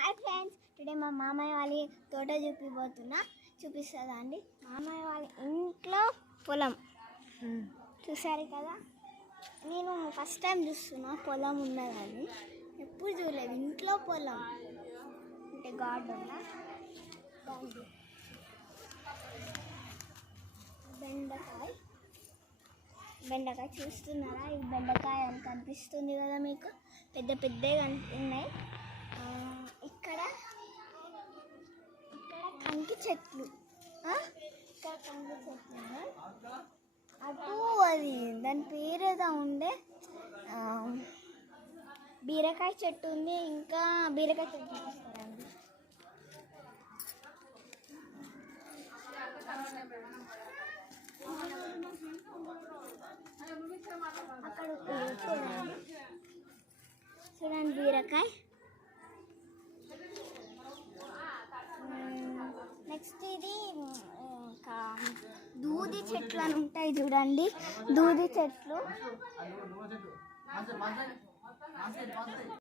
Hi friends, today మా మామయ్య వాళ్ళ తోట చూపిస్తుందా అండి. మామయ్య వాళ్ళ ఇంట్లో పొలం చూసారు కదా. నేను ఫస్ట్ టైం చూస్తున్నా పొలం ఉన్నదని, ఎప్పుడు చూడలేదు. ఇంట్లో పొలం అంటే గార్డెన్ బెండకాయ చూస్తున్నారా. ఇది బెండకాయ అని కనిపిస్తుంది కదా మీకు, పెద్ద పెద్దగా ఉన్నాయి. ఇక్కడ కంకి చెట్లు, ఉన్నాయి. అటు అది దాని పేరు ఏదో ఉండే, బీరకాయ చెట్టు ఉంది. ఇంకా బీరకాయ చెట్టు చూపిస్తారండి. అక్కడ చూడండి బీరకాయ. నెక్స్ట్ ఇది దూది చెట్లు అని ఉంటాయి చూడండి, దూది చెట్లు.